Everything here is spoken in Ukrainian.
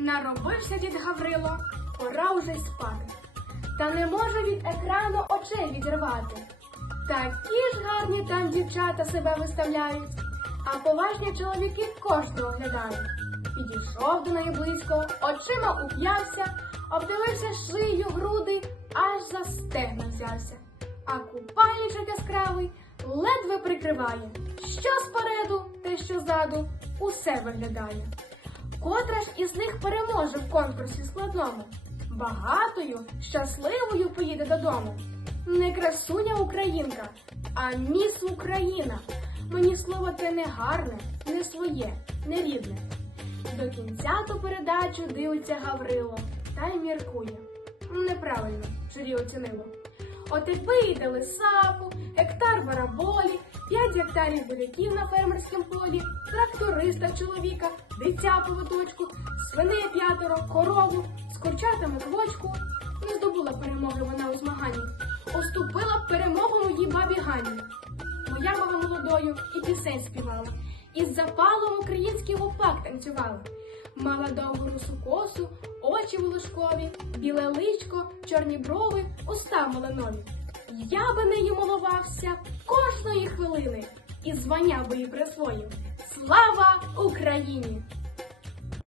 Наробився дід Гаврило, пора уже й спати. Та не може від екрану очей відірвати. Такі ж гарні там дівчата себе виставляють, а поважні чоловіки кожного оглядають. Підійшов до неї близько, очима уп'явся, обдивився шию, груди, аж за стегна взявся. А купальничок яскравий ледве прикриває. Що спереду, те що ззаду, усе виглядає. Котра ж із них переможе в конкурсі складному? Багатою, щасливою поїде додому. Не красуня українка, а міс Україна. Мені слово те не гарне, не своє, не рідне. До кінця ту передачу дивиться Гаврило та й міркує. Неправильно журі оцінило. От якби їй дали сапу, гектар бараболі, п'ять гектарів буряків на фермерському полі, тракториста чоловіка, дитя поводочку, свиней п'ятеро, корову, з курчатами квочку. Не здобула перемоги вона у змаганні. Уступила б перемогу моїй бабі Гані. Моя баба молодою і пісень співала, і з запалом український гопак танцювала. Мала довгу русу косу, очі волошкові, біле личко, чорні брови, уста малинові. Я би нею милувався кожної хвилини і звання би їй присвоїв. Слава Україні!